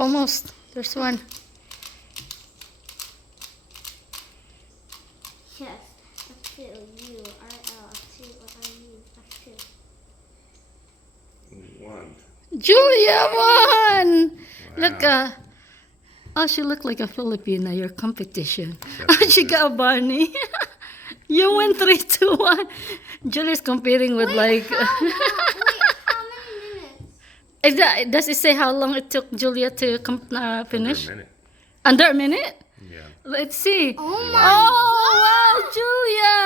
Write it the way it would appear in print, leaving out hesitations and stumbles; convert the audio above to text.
Almost. There's one. Yes. F2URL2RU F2. 1. Julia won! Wow. Look, oh, she looked like a Filipina, your competition. Except Oh, she got a bunny. You win 3-1. Julia's competing with Wait, like... how many minutes? Does it say how long it took Julia to finish? Under a minute. Under a minute? Yeah. Let's see. Oh my Oh, wow, Julia!